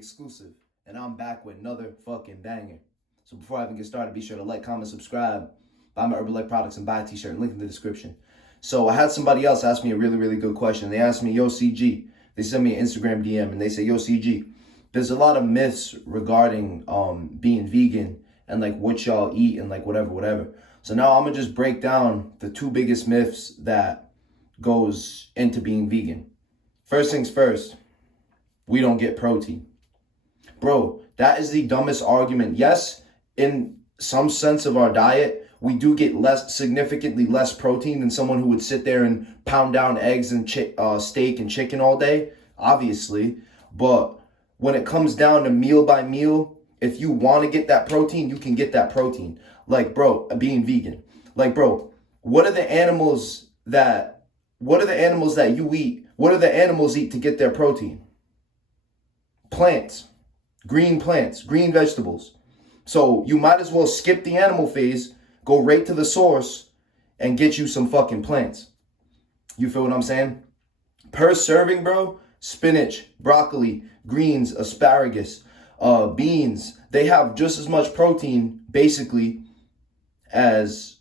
exclusive, and I'm back with another fucking banger. So before I even get started, be sure to like, comment, subscribe, buy my Herbaliife products, and buy a t-shirt, link in the description. So I had somebody else ask me a really good question. They asked me, yo, CG, they sent me an Instagram DM, and they say, yo, CG, there's a lot of myths regarding being vegan and like what y'all eat and like whatever. So now I'm gonna just break down the two biggest myths that goes into being vegan. First things first, we don't get protein. Bro, that is the dumbest argument. Yes, in some sense of our diet, we do get significantly less protein than someone who would sit there and pound down eggs and steak and chicken all day, obviously. But when it comes down to meal by meal, if you want to get that protein, you can get that protein. Like, bro, being vegan. Like, bro, what are the animals that you eat? What do the animals eat to get their protein? Plants, green vegetables. So you might as well skip the animal phase, go right to the source, and get you some fucking plants. You feel what I'm saying? Per serving, bro, spinach, broccoli, greens, asparagus, beans, they have just as much protein, basically, as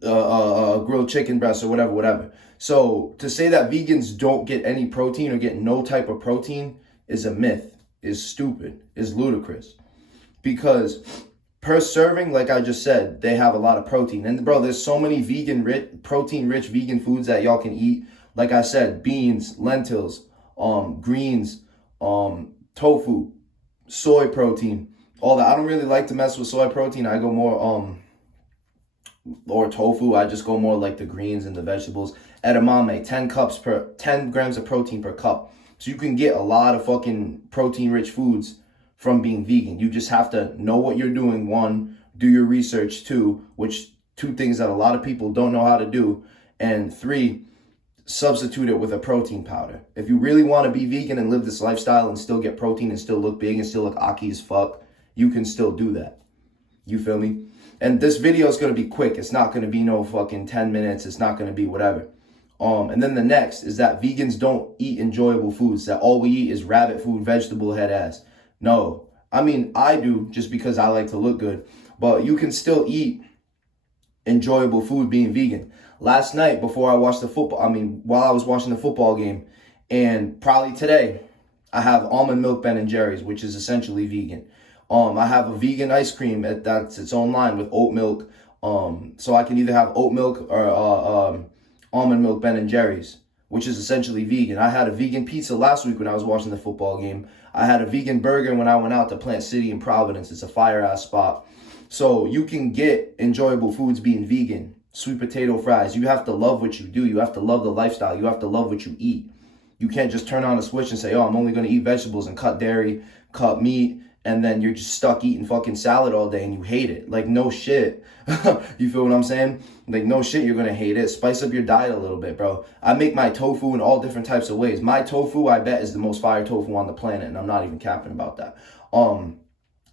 grilled chicken breast or whatever. So to say that vegans don't get any protein or get no type of protein is a myth, is stupid, is ludicrous. Because per serving, like I just said, they have a lot of protein. And bro, there's so many protein-rich vegan foods that y'all can eat. Like I said, beans, lentils, greens, tofu, soy protein, all that. I don't really like to mess with soy protein. I go more or tofu. I just go more like the greens and the vegetables. Edamame, 10 grams of protein per cup. So you can get a lot of fucking protein-rich foods from being vegan. You just have to know what you're doing. One, do your research. Two things that a lot of people don't know how to do. And three, substitute it with a protein powder. If you really want to be vegan and live this lifestyle and still get protein and still look big and still look aki as fuck, you can still do that. You feel me? And this video is going to be quick. It's not going to be no fucking 10 minutes. It's not going to be whatever. And then the next is that vegans don't eat enjoyable foods, that all we eat is rabbit food, vegetable head ass. No, I mean, I do just because I like to look good, but you can still eat enjoyable food being vegan. Last night, before I watched while I was watching the football game, and probably today, I have almond milk Ben & Jerry's, which is essentially vegan. I have a vegan ice cream that's its own line with oat milk. So I can either have oat milk or almond milk Ben & Jerry's, which is essentially vegan. I had a vegan pizza last week when I was watching the football game. I had a vegan burger when I went out to Plant City in Providence. It's a fire-ass spot. So you can get enjoyable foods being vegan. Sweet potato fries. You have to love what you do. You have to love the lifestyle. You have to love what you eat. You can't just turn on a switch and say, oh, I'm only going to eat vegetables and cut dairy, cut meat, and then you're just stuck eating fucking salad all day and you hate it. Like, no shit. You feel what I'm saying? Like, no shit, you're going to hate it. Spice up your diet a little bit, bro. I make my tofu in all different types of ways. My tofu, I bet, is the most fire tofu on the planet, and I'm not even capping about that.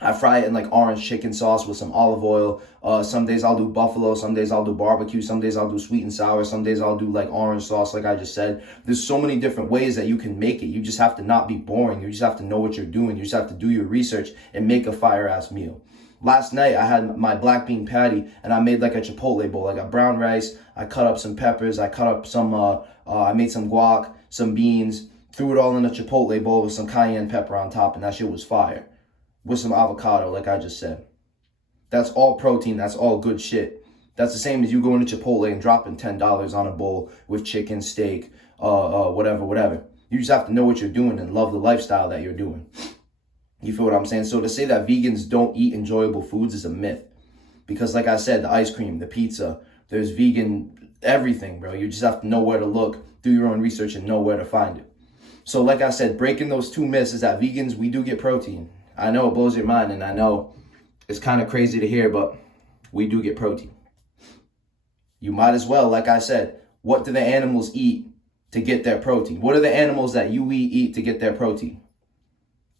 I fry it in like orange chicken sauce with some olive oil. Some days I'll do buffalo. Some days I'll do barbecue. Some days I'll do sweet and sour. Some days I'll do like orange sauce, like I just said. There's so many different ways that you can make it. You just have to not be boring. You just have to know what you're doing. You just have to do your research and make a fire-ass meal. Last night I had my black bean patty and I made like a chipotle bowl. I got brown rice. I cut up some peppers. I cut up some, I made some guac, some beans, threw it all in a chipotle bowl with some cayenne pepper on top, and that shit was fire. With some avocado, like I just said. That's all protein. That's all good shit. That's the same as you going to Chipotle and dropping $10 on a bowl with chicken, steak, whatever. You just have to know what you're doing and love the lifestyle that you're doing. You feel what I'm saying? So to say that vegans don't eat enjoyable foods is a myth. Because like I said, the ice cream, the pizza, there's vegan everything, bro. You just have to know where to look, do your own research, and know where to find it. So like I said, breaking those two myths is that vegans, we do get protein. I know it blows your mind, and I know it's kind of crazy to hear, but we do get protein. You might as well, like I said, what do the animals eat to get their protein? What are the animals that you eat to get their protein?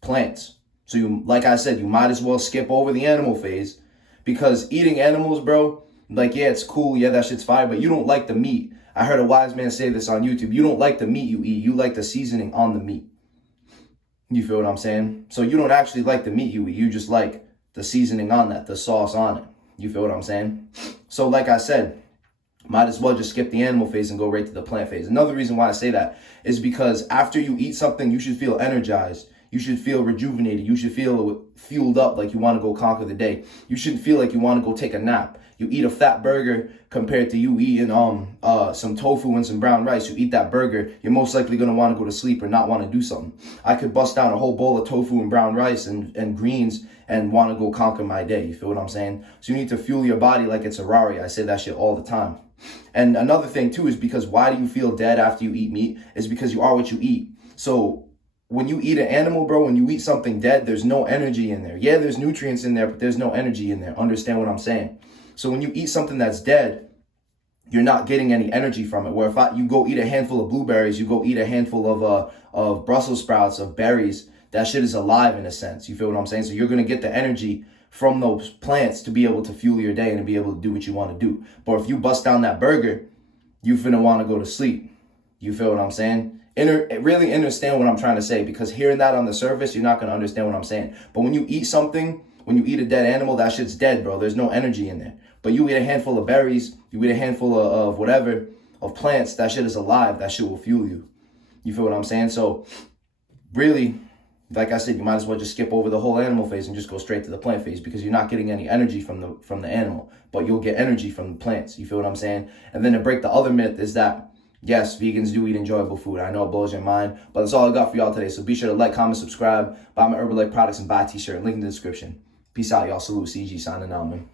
Plants. So you, like I said, you might as well skip over the animal phase, because eating animals, bro, like, yeah, it's cool. Yeah, that shit's fire, but you don't like the meat. I heard a wise man say this on YouTube. You don't like the meat you eat. You like the seasoning on the meat. You feel what I'm saying? So you don't actually like the meat you eat. You just like the seasoning on that, the sauce on it. You feel what I'm saying? So like I said, might as well just skip the animal phase and go right to the plant phase. Another reason why I say that is because after you eat something, you should feel energized. You should feel rejuvenated. You should feel fueled up, like you want to go conquer the day. You shouldn't feel like you want to go take a nap. You eat a fat burger compared to you eating some tofu and some brown rice. You eat that burger, you're most likely going to want to go to sleep or not want to do something. I could bust down a whole bowl of tofu and brown rice and greens and want to go conquer my day. You feel what I'm saying? So you need to fuel your body like it's a Rari. I say that shit all the time. And another thing too is because why do you feel dead after you eat meat? Is because you are what you eat. So when you eat an animal, bro, when you eat something dead, there's no energy in there. Yeah, there's nutrients in there, but there's no energy in there. Understand what I'm saying? So when you eat something that's dead, you're not getting any energy from it. Where if you go eat a handful of blueberries, you go eat a handful of Brussels sprouts, of berries, that shit is alive in a sense. You feel what I'm saying? So you're going to get the energy from those plants to be able to fuel your day and to be able to do what you want to do. But if you bust down that burger, you finna want to go to sleep. You feel what I'm saying? Really understand what I'm trying to say, because hearing that on the surface, you're not going to understand what I'm saying. But when you eat something, when you eat a dead animal, that shit's dead, bro. There's no energy in there. But you eat a handful of berries, you eat a handful of whatever, of plants, that shit is alive. That shit will fuel you. You feel what I'm saying? So really, like I said, you might as well just skip over the whole animal phase and just go straight to the plant phase, because you're not getting any energy from the animal, but you'll get energy from the plants. You feel what I'm saying? And then to break the other myth is that, yes, vegans do eat enjoyable food. I know it blows your mind, but that's all I got for y'all today. So be sure to like, comment, subscribe, buy my Herbaliife products, and buy a t-shirt. Link in the description. Peace out, y'all. Salute. CG signing out, man.